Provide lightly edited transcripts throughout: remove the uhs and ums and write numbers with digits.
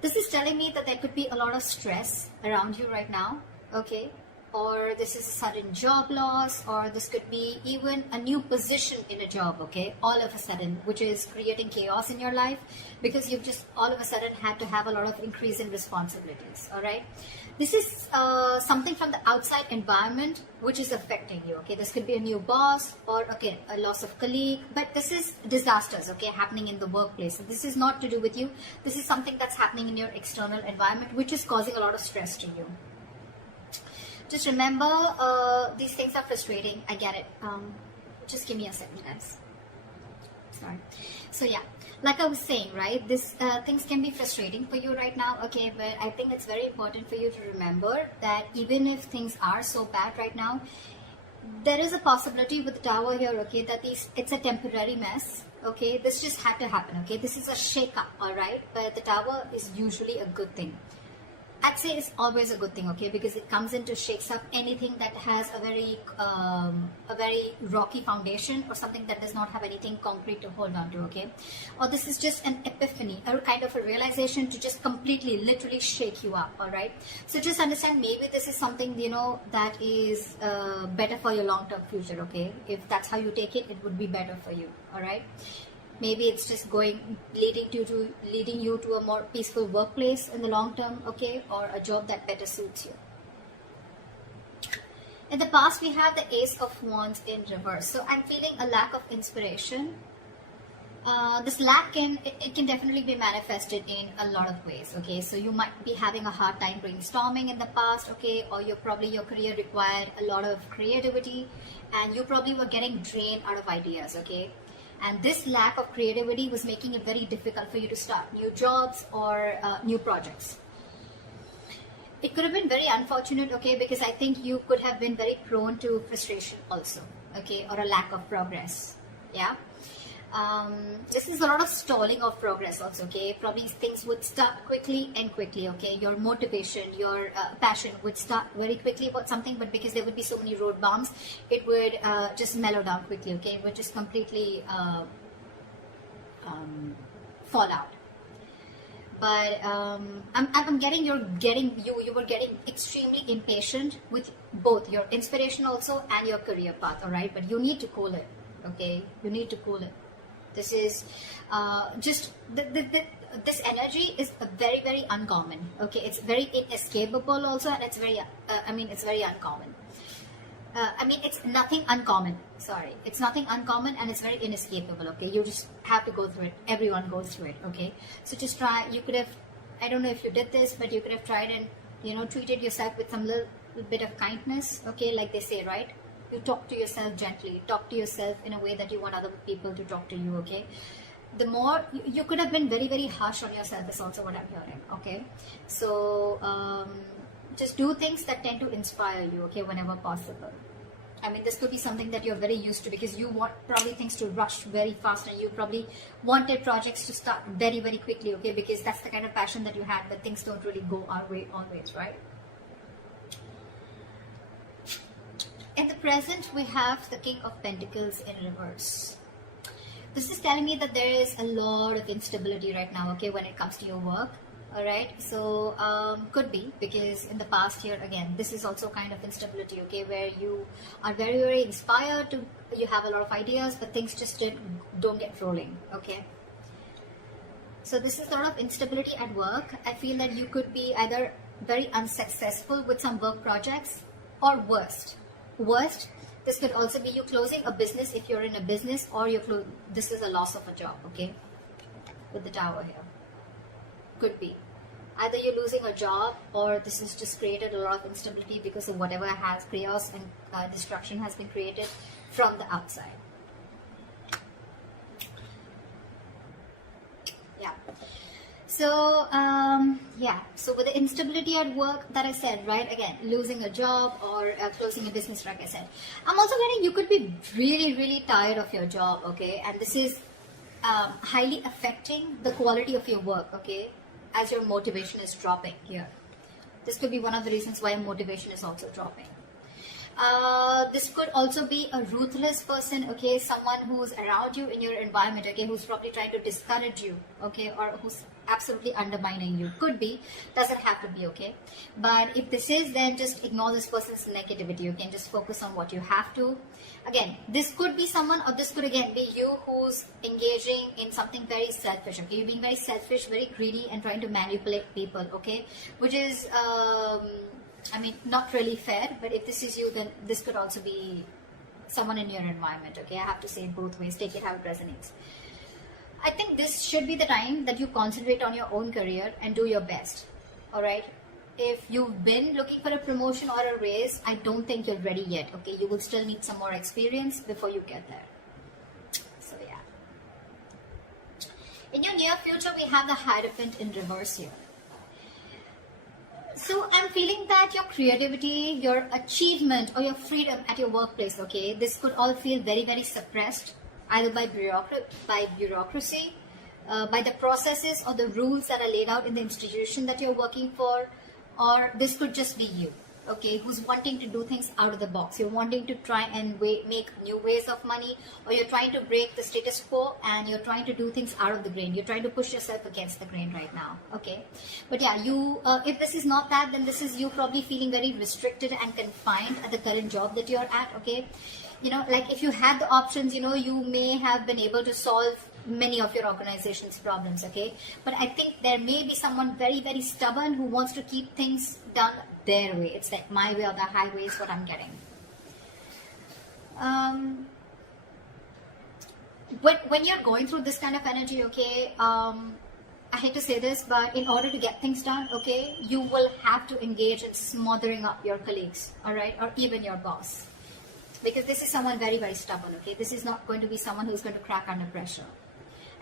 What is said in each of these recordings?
This is telling me that there could be a lot of stress around you right now, okay? Or this is a sudden job loss, or this could be even a new position in a job, okay? All of a sudden, which is creating chaos in your life because you've just all of a sudden had to have a lot of increase in responsibilities, all right? This is something from the outside environment which is affecting you, okay? This could be a new boss or, okay, a loss of colleague, but this is disasters, okay, happening in the workplace. So this is not to do with you. This is something that's happening in your external environment which is causing a lot of stress to you. Just remember, these things are frustrating. I get it. Just give me a second, guys. Sorry. So yeah, like I was saying, right, this things can be frustrating for you right now, okay, but I think it's very important for you to remember that even if things are so bad right now, there is a possibility with the tower here, okay, that it's a temporary mess, okay. This just had to happen, okay. This is a shake-up, all right, but the tower is usually a good thing. I'd say it's always a good thing, okay, because it comes in to shakes up anything that has a very rocky foundation or something that does not have anything concrete to hold on to, okay. Or this is just an epiphany, or kind of a realization to just completely, literally shake you up, all right. So just understand, maybe this is something, you know, that is better for your long-term future, okay. If that's how you take it, it would be better for you, all right. Maybe it's just leading you to a more peaceful workplace in the long term, okay, or a job that better suits you. In the past, we have the Ace of Wands in reverse. So I'm feeling a lack of inspiration. This lack can definitely be manifested in a lot of ways, okay. So you might be having a hard time brainstorming in the past, okay, or your career required a lot of creativity, and you probably were getting drained out of ideas, okay. And this lack of creativity was making it very difficult for you to start new jobs or new projects. It could have been very unfortunate, okay, because I think you could have been very prone to frustration also, okay, or a lack of progress, yeah. This is a lot of stalling of progress also, okay. Probably things would start quickly and quickly, okay. Your motivation, your passion would start very quickly about something, but because there would be so many road bumps, it would just mellow down quickly, okay. It would just completely fall out. But I'm getting you were getting extremely impatient with both your inspiration also and your career path, all right. But you need to cool it, okay. You need to cool it. This is just this energy is very, very uncommon, okay. It's very inescapable also, and it's very it's very uncommon. It's nothing uncommon, sorry, it's nothing uncommon, and it's very inescapable, okay. You just have to go through it. Everyone goes through it, okay. So just try. You could have, I don't know if you did this, but you could have tried and, you know, treated yourself with some little bit of kindness, okay, like they say, right. You talk to yourself gently, talk to yourself in a way that you want other people to talk to you, okay. The more you could have been very, very harsh on yourself is also what I'm hearing, okay. So just do things that tend to inspire you, okay, whenever possible. This could be something that you're very used to, because you want probably things to rush very fast, and you probably wanted projects to start very, very quickly, okay, because that's the kind of passion that you had, but things don't really go our way always, right. In the present, we have the King of Pentacles in reverse. This is telling me that there is a lot of instability right now, okay, when it comes to your work, all right. So could be because in the past here, again, this is also kind of instability, okay, where you are very, very inspired to, you have a lot of ideas, but things just don't get rolling, okay. So this is a lot of instability at work. I feel that you could be either very unsuccessful with some work projects, or worst, this could also be you closing a business if you're in a business, or this is a loss of a job, okay, with the Tower here. Could be either you're losing a job, or this has just created a lot of instability because of whatever has chaos and destruction has been created from the outside. Yeah. So so with the instability at work that I said, right, again, losing a job or closing a business, like I said, I'm also getting you could be really, really tired of your job, okay, and this is highly affecting the quality of your work, okay, as your motivation is dropping here. This could be one of the reasons why motivation is also dropping. This could also be a ruthless person, okay, someone who's around you in your environment, okay, who's probably trying to discourage you, okay, or who's absolutely undermining you. Could be, doesn't have to be, okay. But if this is, then just ignore this person's negativity, okay, and just focus on what you have to. Again, this could be someone, or this could again be you who's engaging in something very selfish, okay. You're being very selfish, very greedy, and trying to manipulate people, okay, which is I mean, not really fair. But if this is you, then this could also be someone in your environment, okay. I have to say it both ways, take it how it resonates. I think this should be the time that you concentrate on your own career and do your best. All right. If you've been looking for a promotion or a raise, I don't think you're ready yet. Okay. You will still need some more experience before you get there. So yeah. In your near future, we have the Hierophant in reverse here. So I'm feeling that your creativity, your achievement, or your freedom at your workplace, okay, this could all feel very, very suppressed, either by bureaucracy, by the processes or the rules that are laid out in the institution that you're working for, or this could just be you, okay, who's wanting to do things out of the box. You're wanting to try and make new ways of money, or you're trying to break the status quo and you're trying to do things out of the grain. You're trying to push yourself against the grain right now, okay. But yeah, you if this is not that, then this is you probably feeling very restricted and confined at the current job that you're at, okay. You know, like if you had the options, you know, you may have been able to solve many of your organization's problems, okay. But I think there may be someone very, very stubborn who wants to keep things done their way. It's like my way or the highway is what I'm getting. When you're going through this kind of energy, okay, I hate to say this, but in order to get things done, okay, you will have to engage in smothering up your colleagues, all right, or even your boss. Because this is someone very, very stubborn, okay? This is not going to be someone who's going to crack under pressure.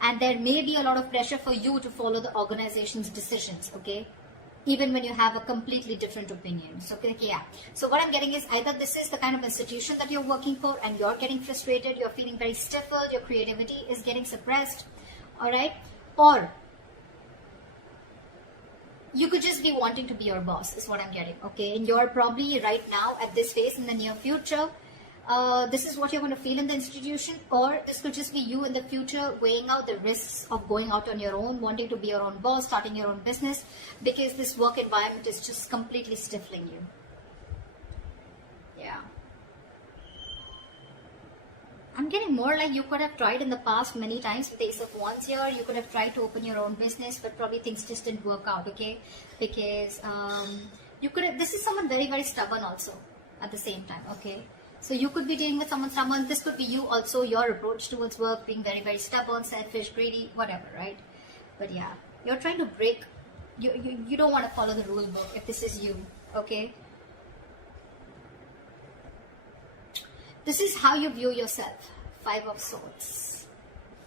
And there may be a lot of pressure for you to follow the organization's decisions, okay? Even when you have a completely different opinion. So, okay, yeah. So what I'm getting is either this is the kind of institution that you're working for and you're getting frustrated, you're feeling very stifled, your creativity is getting suppressed, all right? Or you could just be wanting to be your boss, is what I'm getting, okay? And you're probably right now at this phase in the near future, this is what you're going to feel in the institution, or this could just be you in the future weighing out the risks of going out on your own, wanting to be your own boss, starting your own business, because this work environment is just completely stifling you. Yeah. I'm getting more like you could have tried in the past many times with the Ace of Wands here. You could have tried to open your own business, but probably things just didn't work out, okay? Because you could have, this is someone very, very stubborn also at the same time, okay? So you could be dealing with someone, this could be you also, your approach towards work being very, very stubborn, selfish, greedy, whatever, right? But yeah, you're trying to break, you don't want to follow the rule book if this is you, okay? This is how you view yourself, Five of Swords.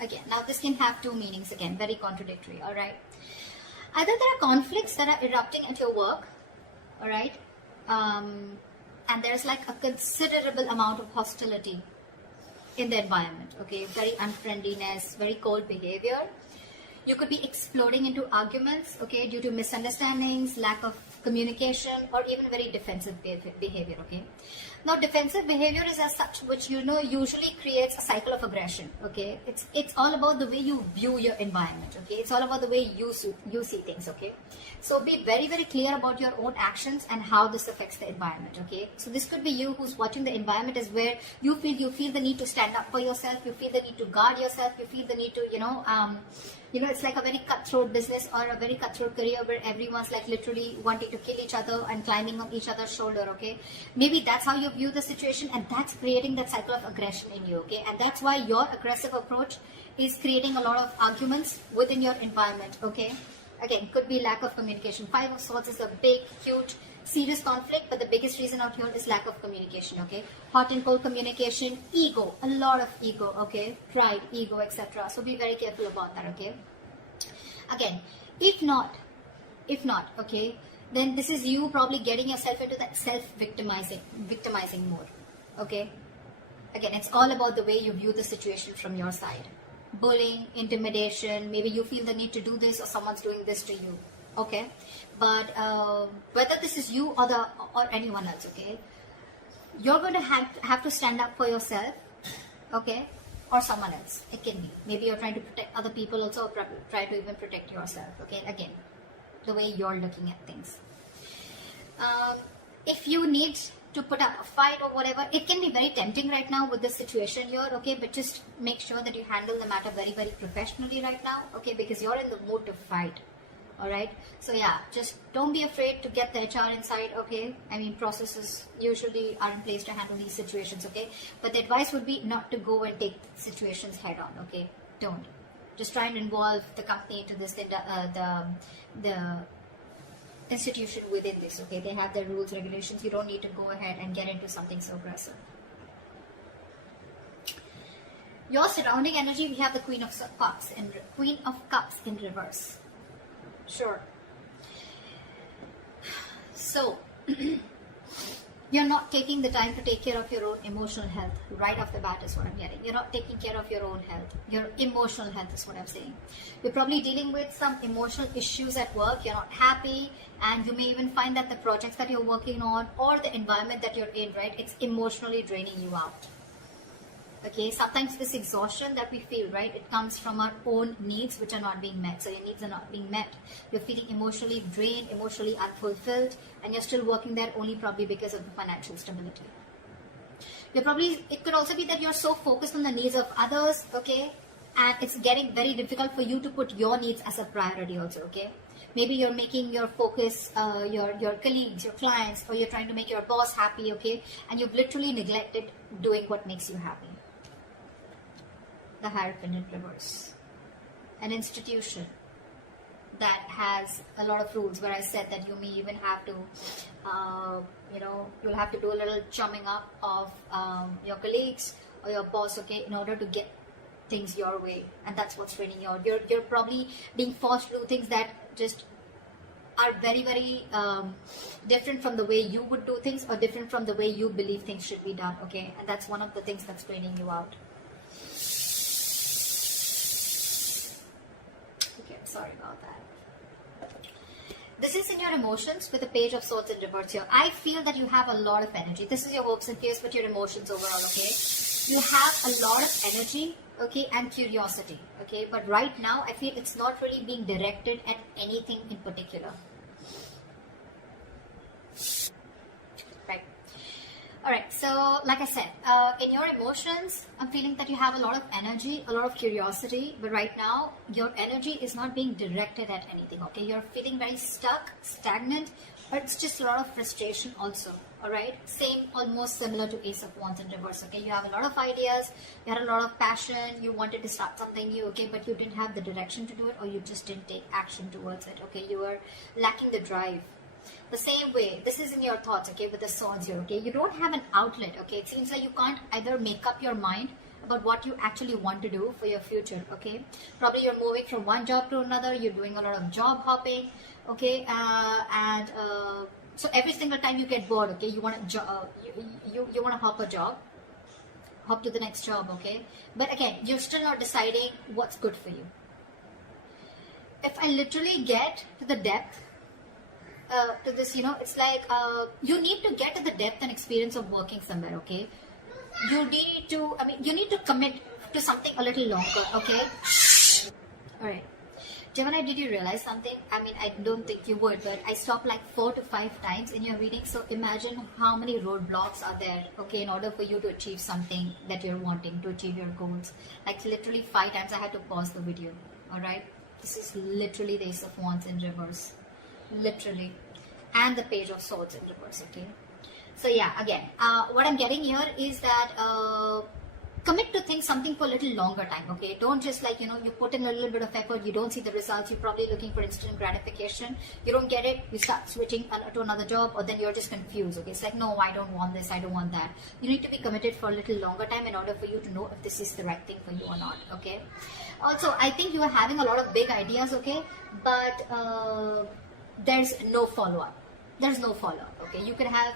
Again, now this can have two meanings again, very contradictory, all right? Either there are conflicts that are erupting at your work, all right? And there's like a considerable amount of hostility in the environment, okay? Very unfriendliness, very cold behavior. You could be exploding into arguments, okay, due to misunderstandings, lack of communication, or even very defensive behavior, okay? Now, defensive behavior is as such, which, you know, usually creates a cycle of aggression, okay? It's all about the way you view your environment, okay? It's all about the way you see things, okay? So be very, very clear about your own actions and how this affects the environment, okay? So this could be you who's watching the environment as where you feel the need to stand up for yourself, you feel the need to guard yourself, you feel the need to, it's like a very cutthroat business or a very cutthroat career where everyone's like literally wanting to kill each other and climbing on each other's shoulder, okay? Maybe that's how you view the situation, and that's creating that cycle of aggression in you, okay? And that's why your aggressive approach is creating a lot of arguments within your environment, okay? Again, could be lack of communication. Five of Swords is a big, huge, serious conflict, but the biggest reason out here is lack of communication, okay? Hot and cold communication, ego, a lot of ego, okay? Pride, ego, etc. So be very careful about that, okay? Again, if not, okay, then this is you probably getting yourself into that victimizing mode, okay? Again, it's all about the way you view the situation from your side. Bullying, intimidation, maybe you feel the need to do this or someone's doing this to you, okay? But whether this is you or anyone else, okay, you're going to have to stand up for yourself, okay, or someone else. It can be. Maybe you're trying to protect other people also, or try to even protect yourself, okay. Again, the way you're looking at things. If you need to put up a fight or whatever, it can be very tempting right now with this situation here, okay, but just make sure that you handle the matter very, very professionally right now, okay, because you're in the mood to fight. All right, so yeah, just don't be afraid to get the HR inside, okay. I mean, processes usually are in place to handle these situations, okay, but the advice would be not to go and take situations head on, okay. Don't. Just try and involve the company to this, the institution within this, okay. They have their rules, regulations. You don't need to go ahead and get into something so aggressive. Your surrounding energy, we have the Queen of Cups in reverse. Sure. So you're not taking the time to take care of your own emotional health right off the bat is what I'm getting. You're not taking care of your own health. Your emotional health is what I'm saying. You're probably dealing with some emotional issues at work. You're not happy, and you may even find that the projects that you're working on or the environment that you're in, right, it's emotionally draining you out. Okay, sometimes this exhaustion that we feel, right, it comes from our own needs which are not being met. So your needs are not being met. You're feeling emotionally drained, emotionally unfulfilled, and you're still working there only probably because of the financial stability. It could also be that you're so focused on the needs of others, okay, and it's getting very difficult for you to put your needs as a priority also, okay. Maybe you're making your focus your colleagues, your clients, or you're trying to make your boss happy, okay, and you've literally neglected doing what makes you happy. The Hierophant in reverse. An institution that has a lot of rules, where I said that you may even have to, you'll have to do a little chumming up of your colleagues or your boss, okay, in order to get things your way, and that's what's draining you out. You're probably being forced to do things that just are very, very different from the way you would do things, or different from the way you believe things should be done, okay, and that's one of the things that's draining you out. Sorry about that. This is in your emotions with the Page of Swords in reverse here. I feel that you have a lot of energy. This is your hopes and fears, but your emotions overall, okay? You have a lot of energy, okay, and curiosity, okay? But right now, I feel it's not really being directed at anything in particular. Right. Alright, so like I said, in your emotions, I'm feeling that you have a lot of energy, a lot of curiosity, but right now, your energy is not being directed at anything, okay? You're feeling very stuck, stagnant, but it's just a lot of frustration also, alright? Same, almost similar to Ace of Wands in reverse, okay? You have a lot of ideas, you had a lot of passion, you wanted to start something new, okay? But you didn't have the direction to do it, or you just didn't take action towards it, okay? You were lacking the drive. The same way, this is in your thoughts, okay, with the swords here, okay? You don't have an outlet, okay? It seems like you can't either make up your mind about what you actually want to do for your future, okay? Probably you're moving from one job to another, you're doing a lot of job hopping, okay? So every single time you get bored, okay, you want to you want to hop a job, hop to the next job, okay? But again, you're still not deciding what's good for you. If I literally get to the depth to this, it's like you need to get to the depth and experience of working somewhere, okay? You need to commit to something a little longer, okay? Alright. Gemini, did you realize something? I mean, I don't think you would, but I stopped like 4 to 5 times in your reading. So imagine how many roadblocks are there, okay, in order for you to achieve something that you're wanting, to achieve your goals. Like literally 5 times I had to pause the video, alright? This is literally the Ace of Wands in reverse. Literally. And the Page of Swords in reverse, okay? So yeah, again, what I'm getting here is that commit to things something for a little longer time, okay? Don't just like, you put in a little bit of effort, you don't see the results, you're probably looking for instant gratification, you don't get it, you start switching to another job, or then you're just confused, okay? It's like, no, I don't want this, I don't want that. You need to be committed for a little longer time in order for you to know if this is the right thing for you or not, okay? Also, I think you are having a lot of big ideas, okay? But there's no follow-up. There's no follow-up, okay? You can have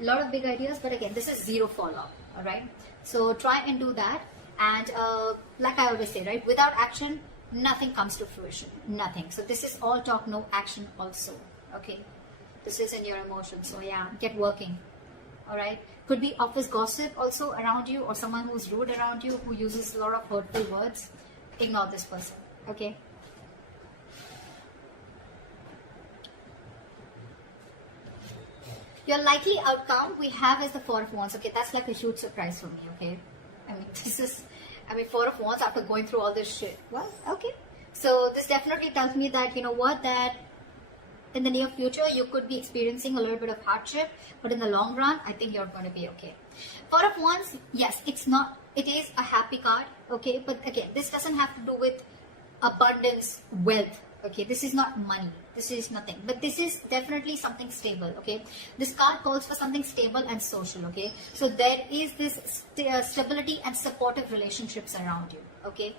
a lot of big ideas, but again, this is zero follow-up, all right? So try and do that. And like I always say, right, without action, nothing comes to fruition, nothing. So this is all talk, no action also, okay? This is in your emotions. So yeah, get working, all right? Could be office gossip also around you, or someone who's rude around you, who uses a lot of hurtful words. Ignore this person, okay? Your likely outcome we have is the Four of Wands. Okay, that's like a huge surprise for me. Okay, I mean, Four of Wands after going through all this shit. Well, okay. So this definitely tells me that, you know what, that in the near future you could be experiencing a little bit of hardship, but in the long run, I think you're going to be okay. Four of Wands, yes, it is a happy card. Okay, but again, this doesn't have to do with abundance, wealth. Okay, this is not money, this is nothing, but this is definitely something stable. Okay, this card calls for something stable and social. Okay, so there is this stability and supportive relationships around you. Okay,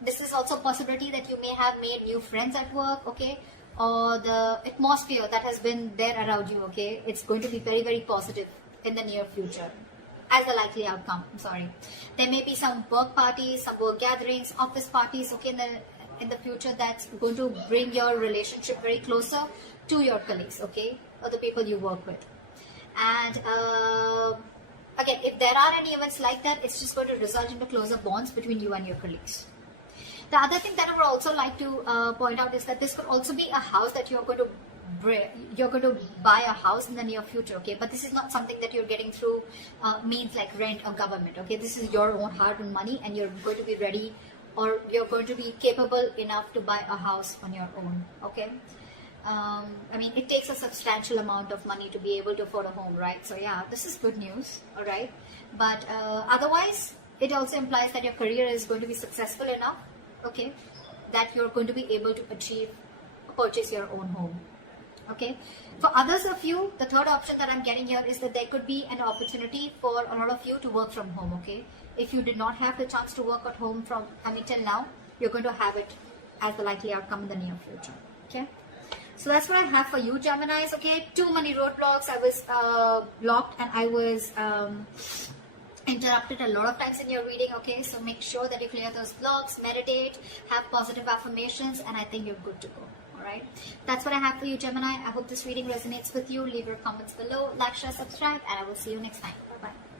this is also a possibility that you may have made new friends at work. Okay, or the atmosphere that has been there around you. Okay, it's going to be very, very positive in the near future as a likely outcome. I'm sorry, there may be some work parties, some work gatherings, office parties. Okay, in the future, that's going to bring your relationship very closer to your colleagues, okay, or the people you work with. And again, if there are any events like that, it's just going to result into closer bonds between you and your colleagues. The other thing that I would also like to point out is that this could also be a house that you're going to buy a house in the near future. Okay, but this is not something that you're getting through means like rent or government. Okay, this is your own hard-earned money, and you're going to be ready, or you're going to be capable enough to buy a house on your own. Okay, I mean, it takes a substantial amount of money to be able to afford a home, right? So yeah, this is good news. All right, but otherwise, it also implies that your career is going to be successful enough. Okay, that you're going to be able to purchase your own home. Okay, for others of you, the third option that I'm getting here is that there could be an opportunity for a lot of you to work from home. Okay, if you did not have the chance to work at home till now, you're going to have it as the likely outcome in the near future. Okay, so that's what I have for you, Geminis. Okay, too many roadblocks. I was blocked, and I was interrupted a lot of times in your reading. Okay, so make sure that you clear those blocks, meditate, have positive affirmations, and I think you're good to go. Alright, that's what I have for you, Gemini. I hope this reading resonates with you. Leave your comments below, like, share, subscribe, and I will see you next time. Bye bye.